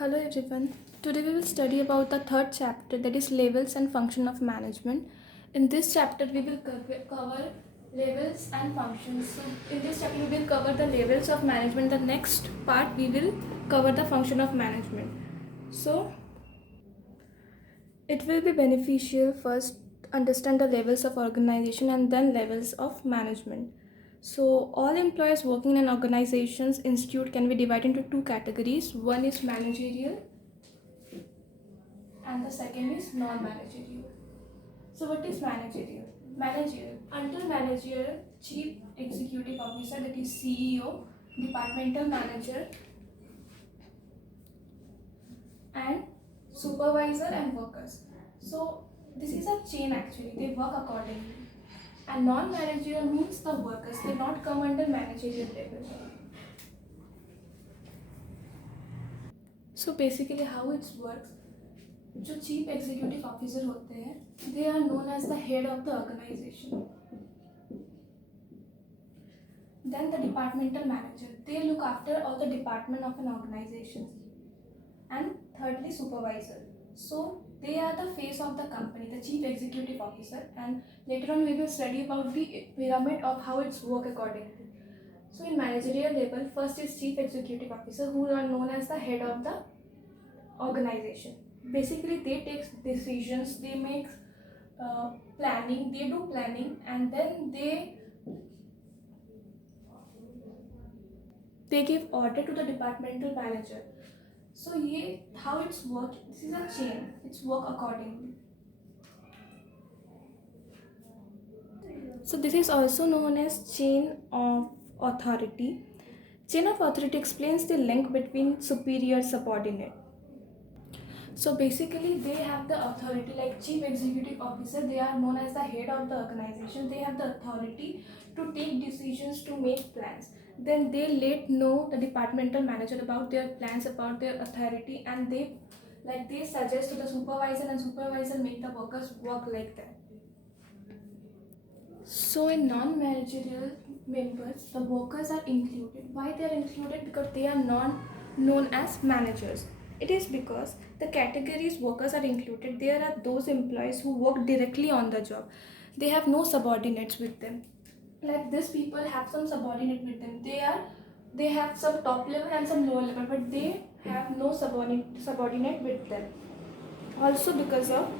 Hello everyone. Today we will study about the third chapter, that is levels and function of management. In this chapter we will cover levels and functions. So in this chapter we will cover the levels of management. The next part we will cover the function of management. So it will be beneficial first understand the levels of organization and then levels of management. So all employees working in an organization's institute can be divided into two categories. One is managerial and the second is non-managerial. So what is managerial? Managerial. Under managerial, chief executive officer, that is CEO, departmental manager, and supervisor and workers. So this is a chain actually. They work accordingly. And non-managerial means the workers. They not come under managerial level. So basically how it works, जो chief executive officer होते हैं they are known as the head of the organisation. Then the departmental manager, they look after all the department of an organization. And thirdly, supervisor. So they are the face of the company, the chief executive officer, and later on we will study about the pyramid of how it's work accordingly. So in managerial level, first is chief executive officer, who are known as the head of the organization. Basically, they take decisions, they make planning, they do planning, and then they give order to the departmental manager. So ये how it's work. This is a chain. It's work accordingly. So this is also known as chain of authority. Chain of authority explains the link between superior subordinate. So basically they have the authority, like chief executive officer, they are known as the head of the organization. They have the authority to take decisions, to make plans. Then they let know the departmental manager about their plans, about their authority, and they suggest to the supervisor, and supervisor make the workers work like that. So in non-managerial members, the workers are included. Why they are included? Because they are non known as managers. It is because the categories workers are included. There are those employees who work directly on the job. They have no subordinates with them. Like these people have some subordinate with them. They have some top level and some lower level, but they have no subordinate with them. Also because of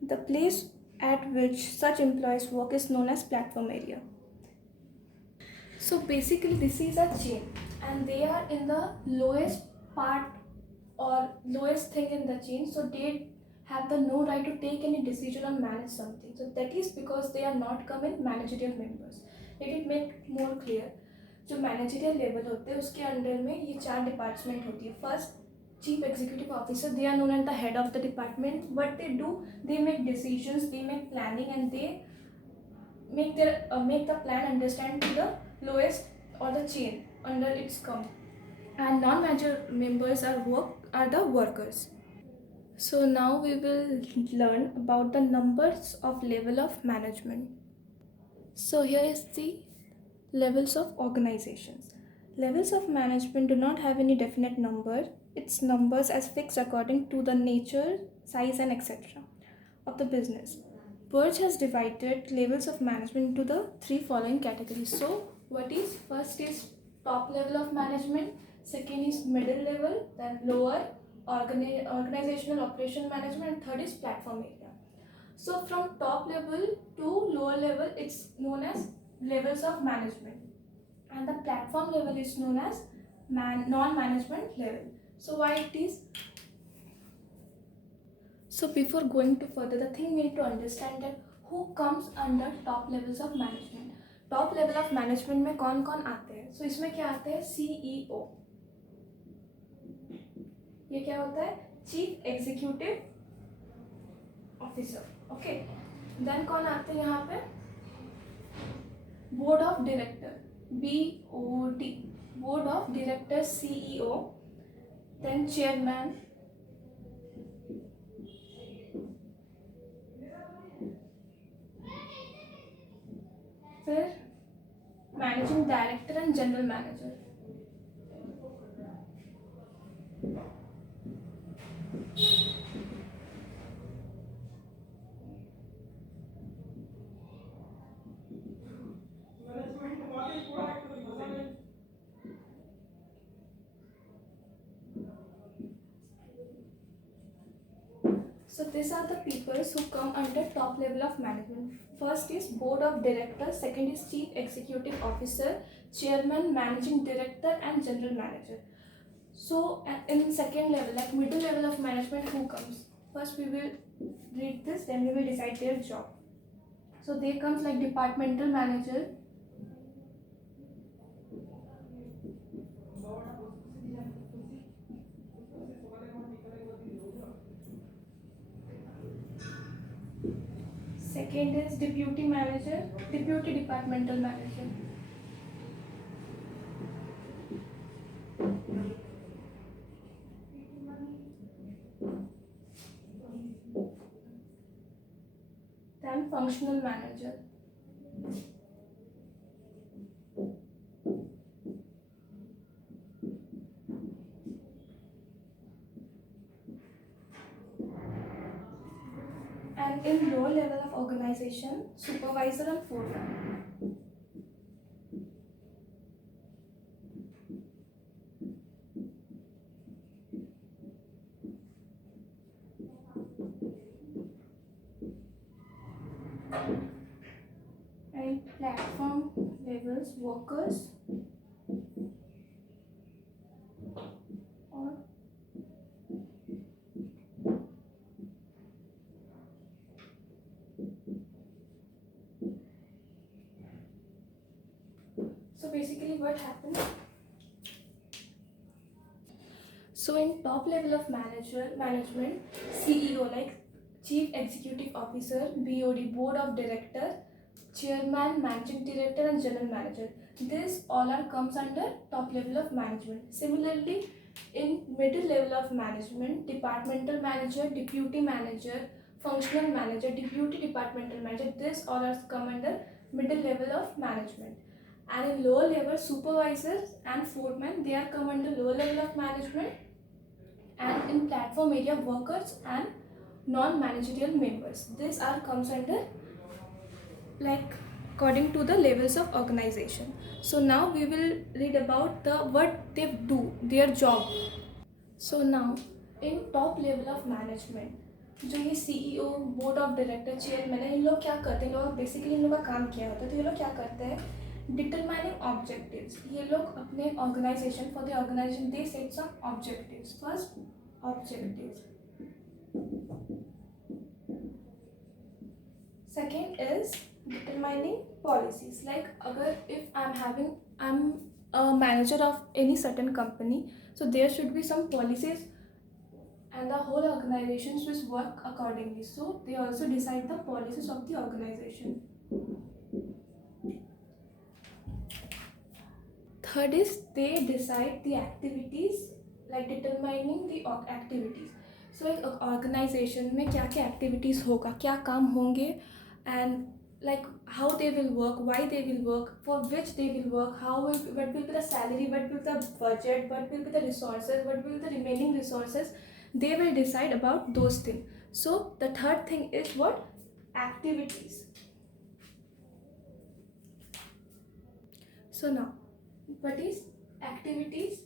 the place at which such employees work is known as platform area. So basically this is a chain and they are in the lowest part or lowest thing in the chain, so they have the no right to take any decision or manage something. So that is because they are not come in managerial members. Let it make more clear. जो managerial level होते हैं उसके under में ये चार department होती है. First, chief executive officer, they are known as the head of the department. What they do, they make decisions, they make planning, and they make the plan understand to the lowest or the chain under its come. And non-manager members are the workers. So now we will learn about the numbers of level of management. So here is the levels of organizations. Levels of management do not have any definite number. It's numbers as fixed according to the nature, size, and etc. of the business. Birch has divided levels of management into the three following categories. So, what is first is top level of management, second is middle level, then lower organizational operation management, and third is platform area. So, from top level to lower level, it's known as levels of management, and the platform level is known as non-management level. So, why it is? So before going to further, the thing we need to understand that who comes under top levels of management. Top level of management में कौन कौन आते हैं? सो इसमें क्या आते हैं? CEO, ये क्या होता है? Chief executive officer. Okay, then कौन आते हैं यहाँ पे? Board of director, BOD, board of director CEO, then chairman, फिर managing director and general manager. So these are the people who come under top level of management. First is board of directors, second is chief executive officer, chairman, managing director and general manager. So in second level, like middle level of management, who comes? First we will read this, then we will decide their job. So there comes like departmental manager, second is deputy manager, deputy departmental manager. Then functional manager. And in lower level of organization, supervisor and foreman. And platform levels, workers or so basically what happens. So in top level of management, CEO like Chief Executive Officer, BOD, Board of Director, Chairman, Managing Director and General Manager. This all are comes under top level of management. Similarly, in middle level of management, departmental manager, deputy manager, functional manager, deputy departmental manager, this all are come under middle level of management. And in lower level, supervisors and foremen, they are come under lower level of management. And in platform area, workers and non-managerial members. This are comes under like according to the levels of organization. So now we will read about the what they do, their job. So now in top level of management, जो ये CEO, board of director, chairman है, इन लोग क्या करते हैं? लोग basically इन लोग का काम क्या होता है? तो ये लोग क्या करते हैं? Determining objectives. ये लोग अपने organisation for the organisation they set some objectives. First objectives. Second is determining policies. Like agar if I'm a manager of any certain company, so there should be some policies and the whole organizations will work accordingly. So they also decide the policies of the organization. Third is they decide the activities, like determining the activities. So एक organisation में क्या क्या activities होगा, क्या काम होंगे, and like how they will work, why they will work, for which they will work, what will be the salary, what will be the budget, what will be the resources, what will be the remaining resources. They will decide about those things. So the third thing is what? Activities. So now, what is activities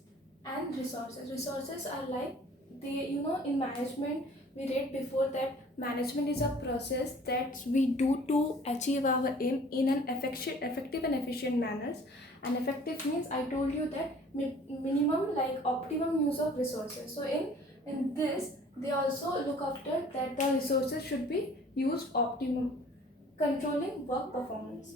and resources? Resources are like they, in management we read before that management is a process that we do to achieve our aim in an effective and efficient manners. And effective means I told you that minimum like optimum use of resources. So in this they also look after that the resources should be used optimum. Controlling work performance.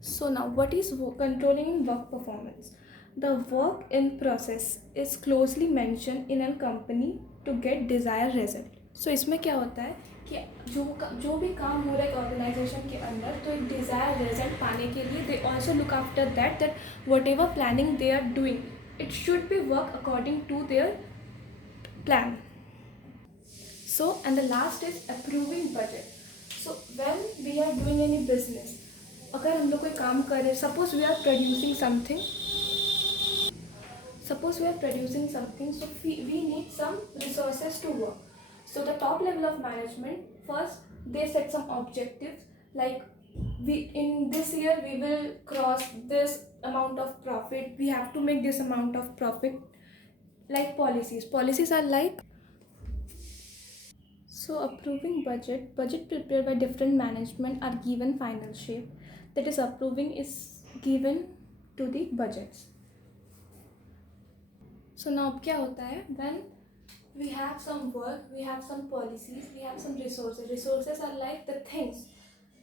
So now what is controlling work performance? The work in process is closely mentioned in a company to get desired result. So इसमें क्या होता है कि जो भी काम हो रहा है ऑर्गेनाइजेशन के अंदर, तो एक डिज़ायर रिजल्ट पाने के लिए they also look after that whatever planning they are doing it should be work according to their plan. So and the last is approving budget. So when we are doing any business, अगर हम लोग कोई काम कर रहे, suppose we are producing something, so we need some resources to work. So the top level of management, first they set some objectives, like we in this year we will cross this amount of profit, we have to make this amount of profit. Like policies are like So approving budget prepared by different management are given final shape. That is, approving is given to the budgets. So now अब क्या होता है, when we have some work, we have some policies, we have some resources. Resources are like the things,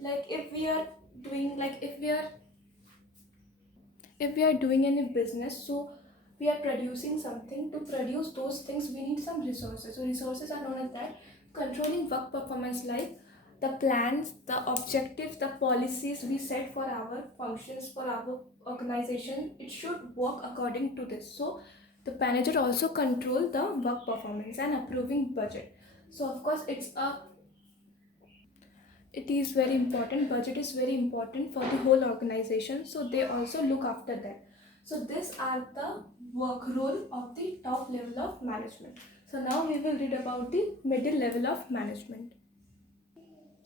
like if we are doing, like if we are doing any business, so we are producing something. To produce those things we need some resources. So resources are known as that. Controlling work performance, like the plans, the objectives, the policies we set for our functions, for our organization, it should work according to this. So the manager also control the work performance and approving budget. So of course it is very important. Budget is very important for the whole organization, so they also look after that. So these are the work role of the top level of management. So now we will read about the middle level of management.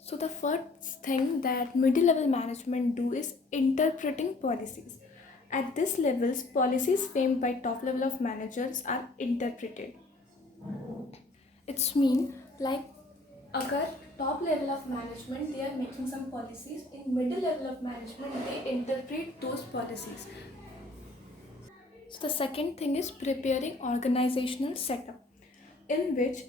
So the first thing that middle level management do is interpreting policies. At this levels, policies framed by top level of managers are interpreted. It's mean, like, अगर top level of management they are making some policies, in middle level of management they interpret those policies. So the second thing is preparing organizational setup, in which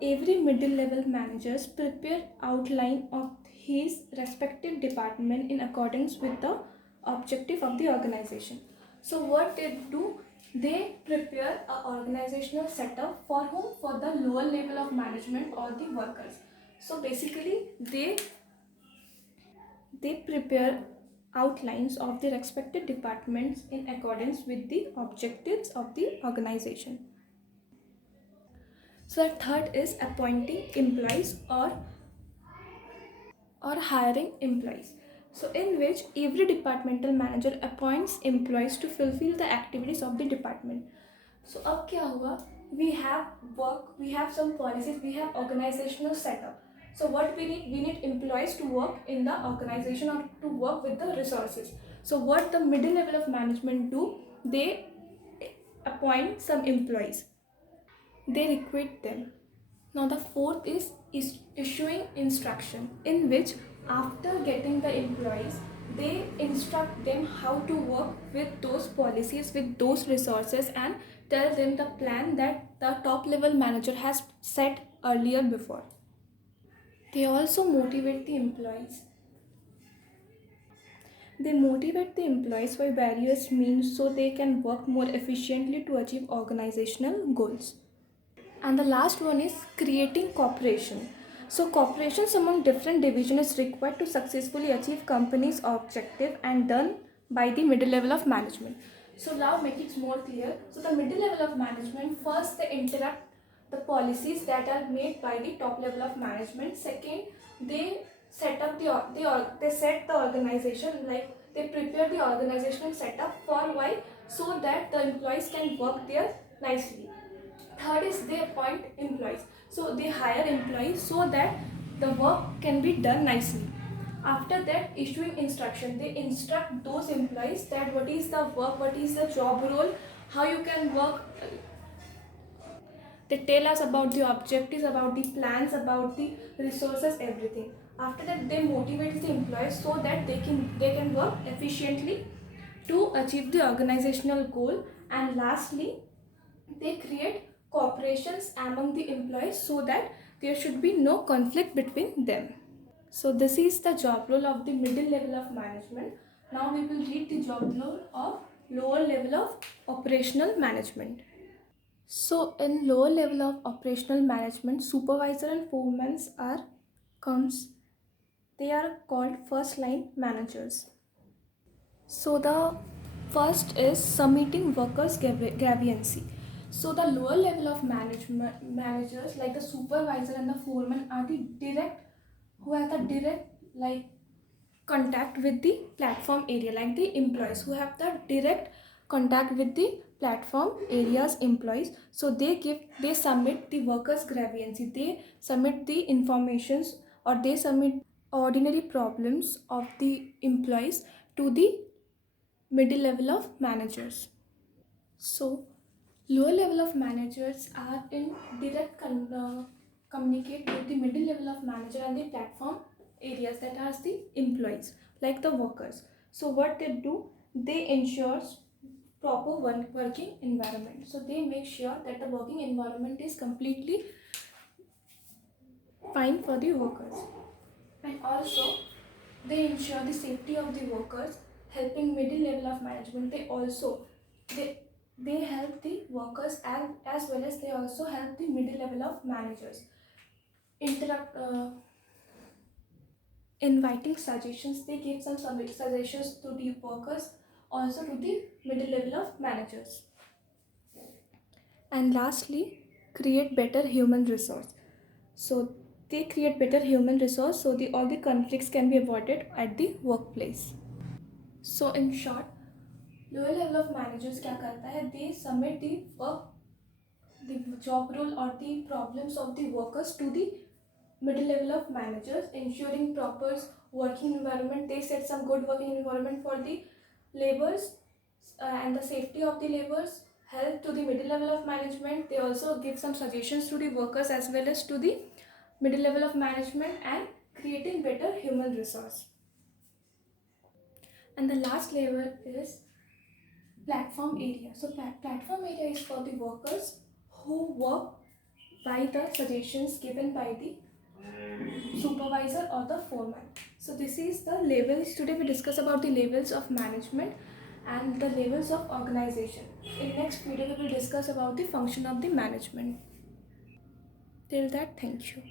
every middle level managers prepare outline of his respective department in accordance with the objective of the organization. So what they do, they prepare a organizational setup for whom? For the lower level of management or the workers. So basically they prepare outlines of the respective departments in accordance with the objectives of the organization. So the third is appointing employees or hiring employees. So in which every departmental manager appoints employees to fulfill the activities of the department. So अब क्या हुआ? We have work, we have some policies, we have organizational setup. So what we need employees to work in the organization or to work with the resources. So what the middle level of management do? They appoint some employees. They recruit them. Now the fourth is issuing instruction, in which after getting the employees, they instruct them how to work with those policies, with those resources, and tell them the plan that the top level manager has set earlier before. They also motivate the employees. They motivate the employees by various means so they can work more efficiently to achieve organizational goals. And the last one is creating cooperation. So cooperations among different divisions is required to successfully achieve company's objective and done by the middle level of management. So now make it more clear. So the middle level of management, first they interrupt the policies that are made by the top level of management. Second, they set up they set the organization, like they prepare the organizational setup for why, so that the employees can work there nicely. Third is they appoint employees. So they hire employees so that the work can be done nicely. After that, issuing instruction, they instruct those employees that what is the work, what is the job role, how you can work. They tell us about the objectives, about the plans, about the resources, everything. After that, they motivate the employees so that they can work efficiently to achieve the organizational goal. And lastly, they create cooperations among the employees so that there should be no conflict between them. So this is the job role of the middle level of management. Now we will read the job role of lower level of operational management. So in lower level of operational management, supervisor and foremen are comes. They are called first line managers. So the first is submitting workers' grievance. So the lower level of managers, like the supervisor and the foreman, are the direct who have the direct, like, contact with the platform area, like the employees who have the direct contact with the platform areas employees. So they submit the workers' grievance. They submit the informations, or they submit ordinary problems of the employees to the middle level of managers. So lower level of managers are in direct communicate with the middle level of manager and the platform areas, that are the employees, like the workers. So what they do, they ensure proper working environment. So they make sure that the working environment is completely fine for the workers, and also they ensure the safety of the workers, helping middle level of management. They also they they help the workers, as well as they also help the middle level of managers. Interrupt Inviting suggestions, they give some suggestions to the workers, also to the middle level of managers. And lastly, create better human resource. So they create better human resource, so the all the conflicts can be avoided at the workplace. So in short, lower level of managers क्या करता है, they submit the work, the job role or the problems of the workers to the middle level of managers, ensuring proper working environment. They set some good working environment for the laborers, and the safety of the laborers, help to the middle level of management. They also give some suggestions to the workers as well as to the middle level of management, and creating better human resource. And the last level is platform area. So platform area is for the workers who work by the suggestions given by the supervisor or the foreman. So this is the levels. Today we discuss about the levels of management and the levels of organization. In next video we will discuss about the function of the management. Till that, thank you.